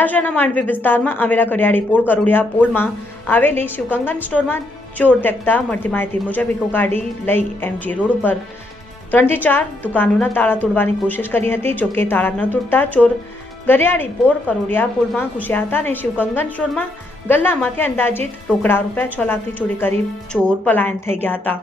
વરાછાના માંડવી વિસ્તારમાં આવેલા કડિયાળી પોળ કરોડિયા પોળમાં આવેલી શિવકંગન સ્ટોરમાં ચોર દેખતા મળતી માહિતી મુજબ ઇકો ગાડી લઈ એમજી રોડ ઉપર 3 થી 4 દુકાનોના તાળા તોડવાની કોશિશ કરી હતી, જો કે તાળા ન તૂટતા ચોર કડિયાળી પોળ કરોડિયા પોળમાં ઘૂસ્યા હતા અને શિવકંગન સ્ટોરમાં ગલ્લામાંથી અંદાજિત રોકડા રૂપિયા 6 લાખની ચોરી કરી ચોર પલાયન થઈ ગયા હતા।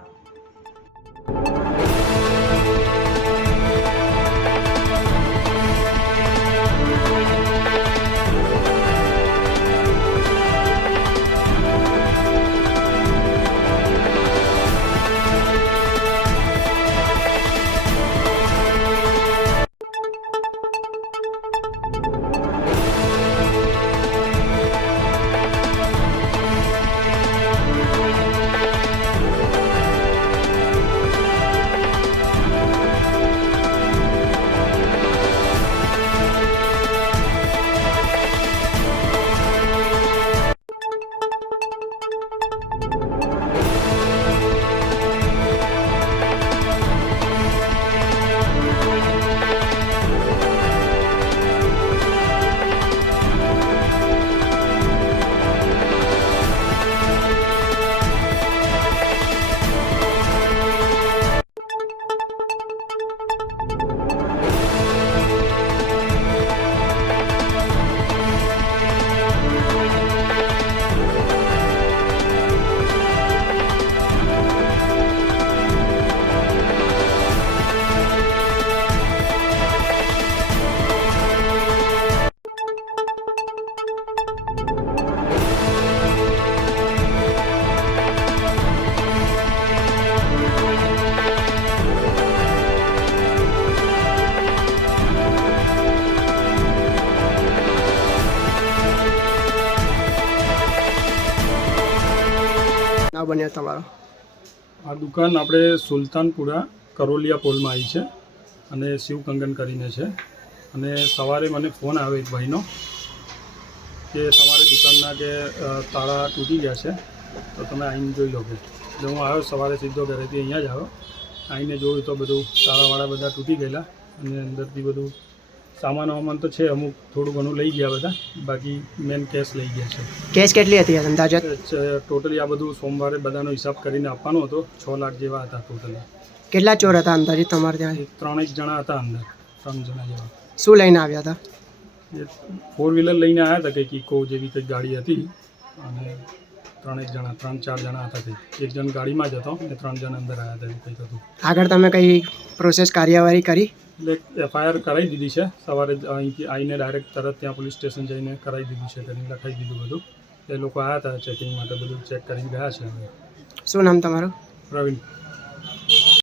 બન્યો તમારો? આ દુકાન આપણે સુલતાનપુરા કરોલિયા પોલમાં આવી છે અને શિવકંગન કરીને છે। અને સવારે મને ફોન આવ્યો એક ભાઈનો કે તમારી દુકાનના કે તાળા તૂટી ગયા છે, તો તમે આવીને જોઈ લો કે। એટલે હું આવ્યો સવારે સીધો ઘરેથી અહીંયા જ આવ્યો, આવીને જોયું તો બધું તાળાવાળા બધા તૂટી ગયેલા અને અંદરથી બધું સામાન તો છે, અમુક થોડું ઘણું લઈ ગયા બધા, બાકી મેન કેશ લઈ ગયા છે। કેશ કેટલી હતી અંદાજત? ટોટલી આ બધું સોમવારે બધાનો હિસાબ કરીને આપવાનો હતો, 6 લાખ જેવા હતા ટોટલી। કેટલા ચોર હતા અંદાજિત તમારે ત્યાં? 3 જણા હતા અંદર, 3 જણા જેવા। શું લઈને આવ્યા હતા? એ 4 વ્હીલર લઈને આવ્યા હતા, કંઈક ઇકો જેવી કંઈક ગાડી હતી અને 3-4 જણા હતા કંઈક। એક જણ ગાડીમાં જ હતો અને 3 જણ અંદર આવ્યા હતા, કંઈક હતું। આગળ તમે કઈ પ્રોસેસ કાર્યવાહી કરી? એટલે FIR કરાવી દીધી છે, સવારે અહીંથી આવીને ડાયરેક્ટ તરત ત્યાં પોલીસ સ્ટેશન જઈને કરાવી દીધું છે, કરીને લખાવી દીધું બધું। એ લોકો આવ્યા હતા ચેકિંગ માટે, બધું ચેક કરીને ગયા છે। શું નામ તમારું? પ્રવીણ।